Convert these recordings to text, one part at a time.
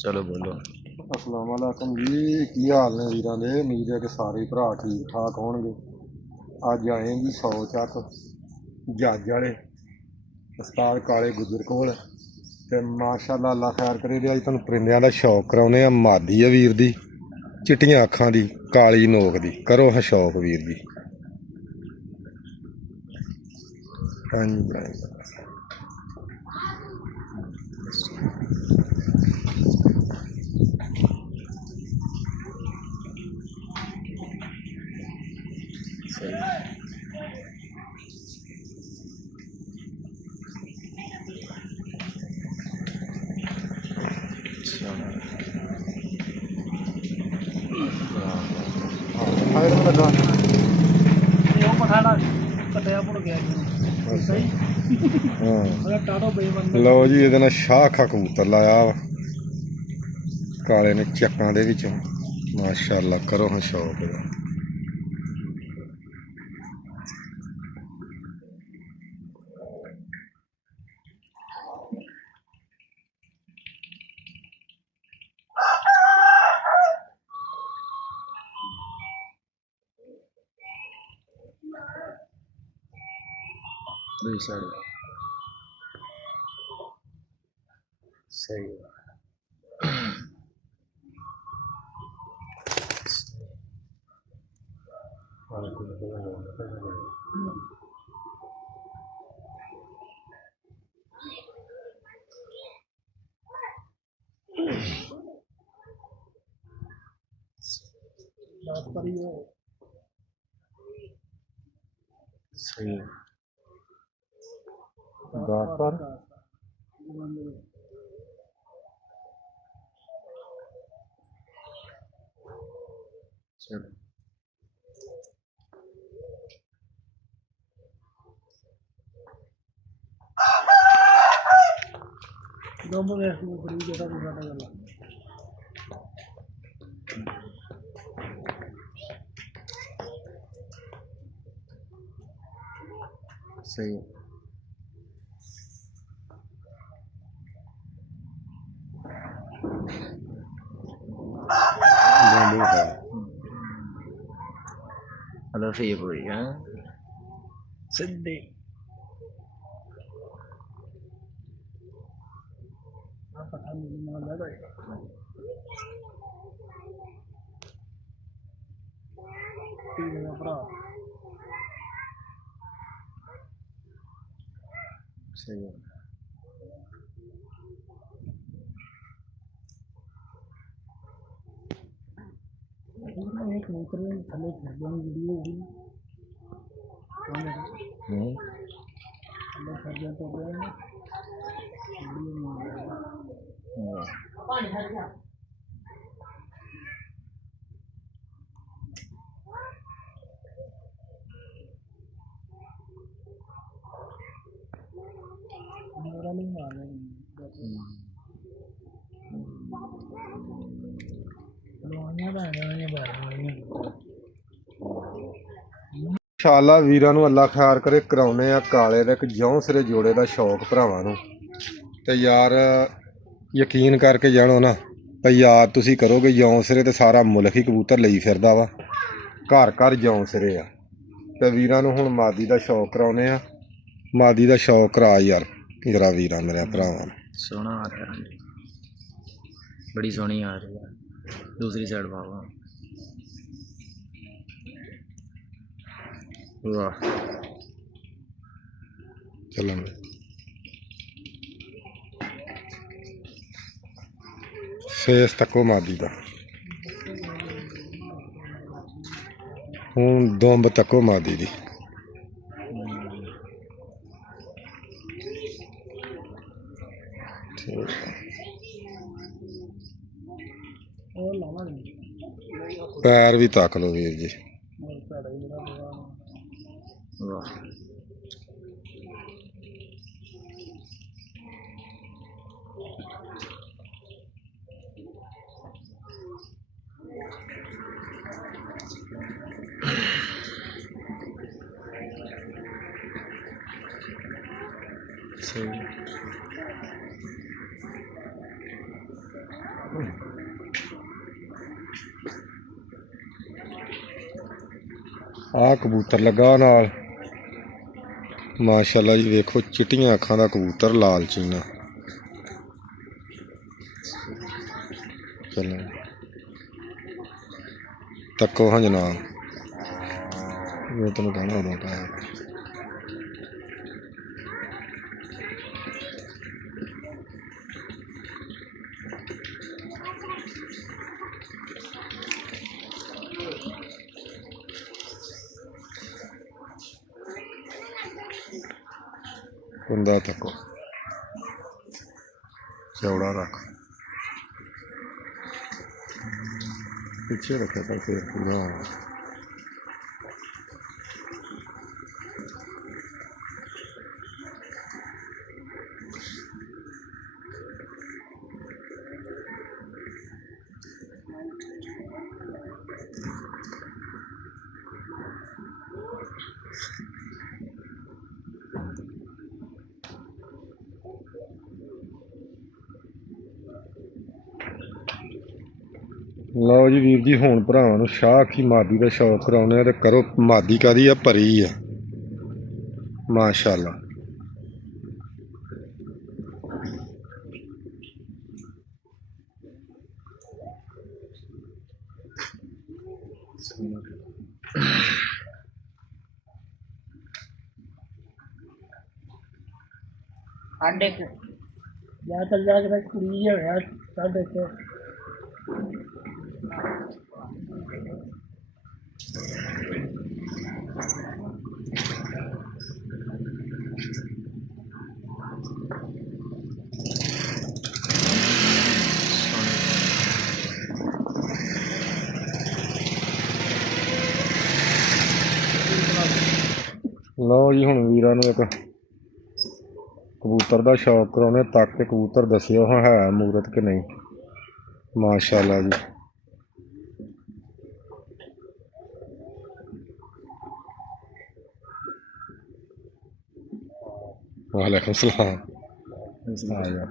चलो बोलो। अस्सलाम वालेकुम जी। की हाल ने वीरां दे? उम्मीद है कि सारे भरा ठीक ठाक होणगे। अज आए जी 100 ਚੱਕ जज वाले उस्ताद काले गुजर कोल ते माशाअल्लाह अल्लाह खैर करे। अज तुहानूं परिंदियां दा शौक कराउने आ। मादी है वीर दी, चिट्टियां अखां दी, काली नोक दी। करो हा शौक वीर जी। हाँ जी साइड में लगा लो जी ये शाह खा कबूतर लाया काले ने चक्कां दे विचों। माशाअल्लाह करो हाँ शौक दा। सही सही दस पर चलो सही मतलब ये पूरी है सिद्धि सही है। इंशाअल्लाह वीरां नूं अल्लाह खैर करे। कराउने आ काले दा इक जौं सिरे जोड़े दा शौक भरावां नूं ते यार यकीन करके जानो ना तो याद तुसीं करोगे जौं सिरे ते सारा मुल्क ही कबूतर लई फिरदा वा। घर घर जौं सिरे आ ते वीरां नूं हुण मादी दा शौक कराउने आ। मादी दा शौक करा यार जरा वीरां मेरे भरावां। सोना आ रहा है, बड़ी सोहनी आ रही है। दूसरी साइड बाबा वाह चलन फेस तको मादी दा हूँ दुंब तको मादी दी। पैर भी तक लो वीर जी। वाह सही ਆਹ ਕਬੂਤਰ ਲੱਗਾ ਨਾਲ ਮਾਸ਼ਾਅੱਲਾ ਜੀ, ਵੇਖੋ ਚਿੱਟੀਆਂ ਅੱਖਾਂ ਦਾ ਕਬੂਤਰ ਲਾਲ ਚੀਨਾ। ਚਲੋ ਤੱਕੋ ਹਾਂ ਜਨਾਬ, ਇਹ ਤੈਨੂੰ ਕਹਿਣਾ ਉਦੋਂ ਕਹਾਂ। कुंदा तको चौड़ा रख, पीछे रखे तो फिर पूरा ਲਓ ਜੀ ਵੀਰ ਜੀ, ਹੁਣ ਭਰਾਵਾਂ ਨੂੰ ਸ਼ਾਹ ਅੱਖੀ ਮਾਦੀ ਦਾ ਸ਼ੌਕ ਕਰਾਉਣੇ ਆ ਤੇ ਕਰੋ। ਮਾਦੀ ਕਾਦੀ ਆ, ਭਰੀ ਆ ਮਾਸ਼ਾਅੱਲਾ। साढ़े को या तो जाकर कुड़ी है यार, साढ़े को ਲਓ ਜੀ, ਹੁਣ ਵੀਰਾਂ ਨੂੰ ਇੱਕ ਕਬੂਤਰ ਦਾ ਸ਼ੌਕ ਕਰਾਉਣੇ, ਤੱਕ ਕੇ ਕਬੂਤਰ ਦੱਸਿਓ ਹਾਂ ਹੈ ਮੂਰਤ ਕਿ ਨਹੀਂ। ਮਾਸ਼ਾਅੱਲਾ ਜੀ, वालेकुम सलाम। आ जा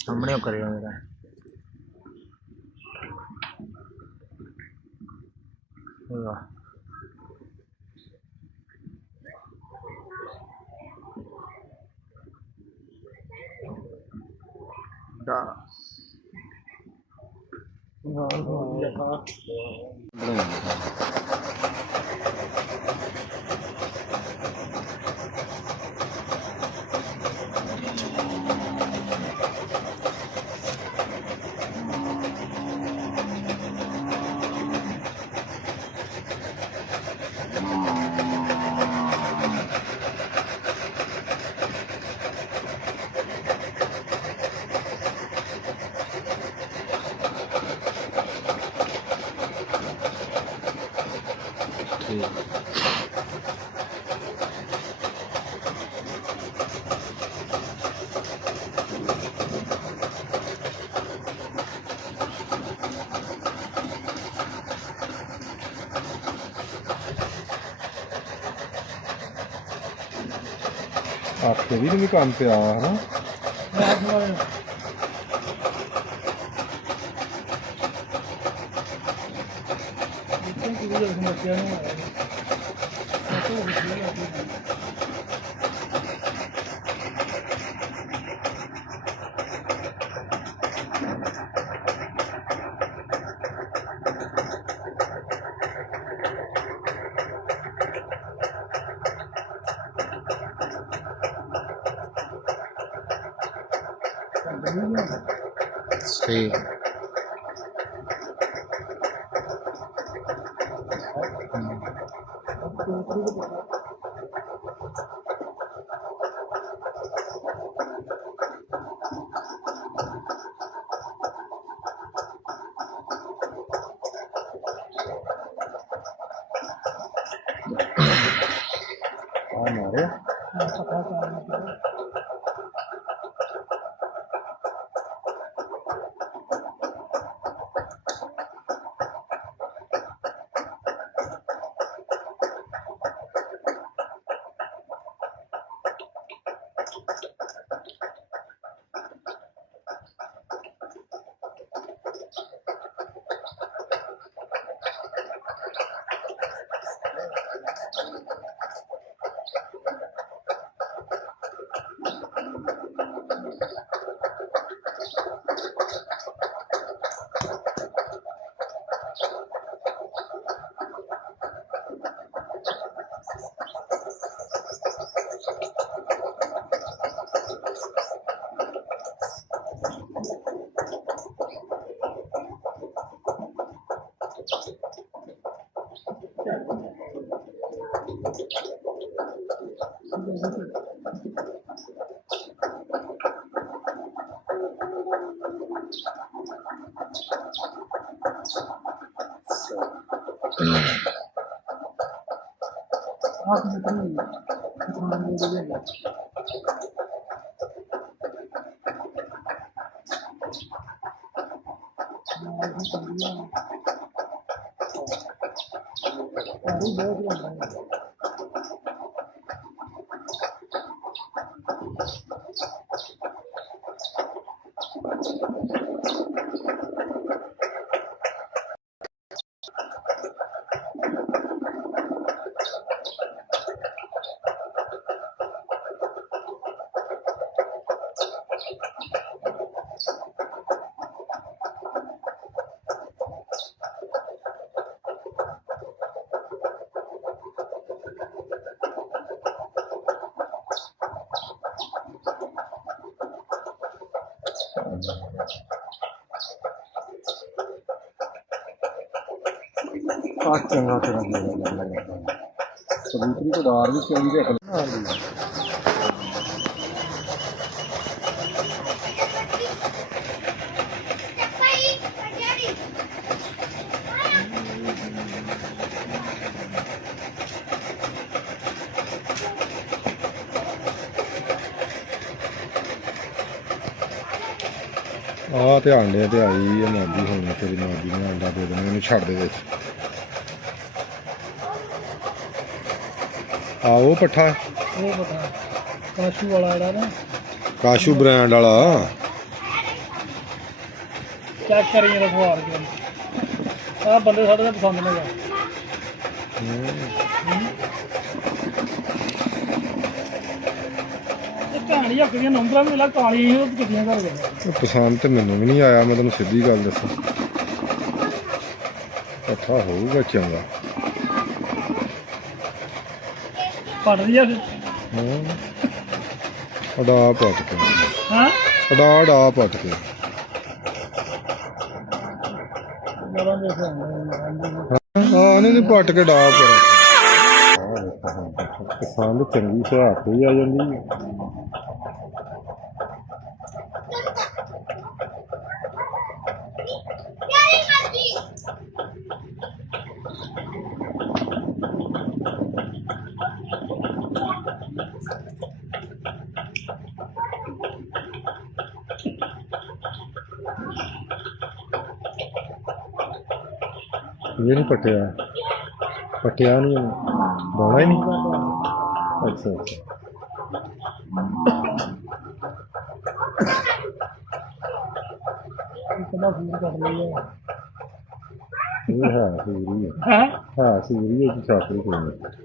सामने करेगा मेरा वाह। आपके भी नहीं काम पे आया है ना। सही हमारे ਆਪ ਨਿਕਲੀ ਖਾਣੇ ਦੇ ਦੇ ਆ ਚੰਗਾ ਤੇਰਾ ਮੇਰਾ ਲੱਗਦਾ ਕਬੂਤਰੀ ਤੋਂ ਡਾਰ ਵੀ ਚੰਗੀ ਰੱਖ ਹਾਂਜੀ ਆ ਤੇ ਆਂਡੇ ਤੇ ਆਈ ਆ ਨਾਦੀ ਹੁਣ ਤੇਰੀ ਨਾਦੀ ਨੇ ਆਂਡਾ ਦੇ ਦੇਣਾ ਇਹਨੂੰ ਛੱਡ ਦੇ ਵਿੱਚ ਆ ਉਹ ਪੱਠਾ ਉਹ ਪਤਾ ਕਾਸ਼ੂ ਵਾਲਾ ਜਿਹੜਾ ਨਾ ਕਾਸ਼ੂ ਬ੍ਰਾਂਡ ਵਾਲਾ ਚੈੱਕ ਕਰੀ ਜਿਹੜਾ ਖਵਾਰ ਕੇ ਆ ਬੰਦੇ ਸਾਡੇ ਦਾ ਪਸੰਦ ਨਹੀਂ ਆ ਇਹ ਕਹਾਣੀ ਹੱਕੀਆਂ ਨੰਬਰਾਂ ਵੀ ਲਾ ਕਾਲੀ ਉਹ ਕਿੱਦੀਆਂ ਕਰ ਗਏ ਉਹ ਪਸੰਦ ਤੇ ਮੈਨੂੰ ਵੀ ਨਹੀਂ ਆਇਆ ਮੈਂ ਤੈਨੂੰ ਸਿੱਧੀ ਗੱਲ ਦੱਸਾਂ ਪੱਠਾ ਹੋਊਗਾ ਚੰਗਾ ਪੜ ਰਹੀ ਆ ਫਿਰ ਹਾਂ ਅਡਾ ਪੱਟ ਕੇ ਹਾਂ ਅਡਾ ਪੱਟ ਕੇ ਜਰਾਂ ਦੇ ਹਾਂ ਨਹੀਂ ਪੱਟ ਕੇ ਡਾ ਪਰ ਪਸੰਦ ਚੰਗੀ ਸੁਹਾਤ ਹੀ ਆ ਜਾਂਦੀ ਹੈ ये नहीं पटिया पटिया नहीं दाना ही नहीं अच्छा इतना फूल कर लिया ये है सूरी है हैं सूरी है छात्री कोई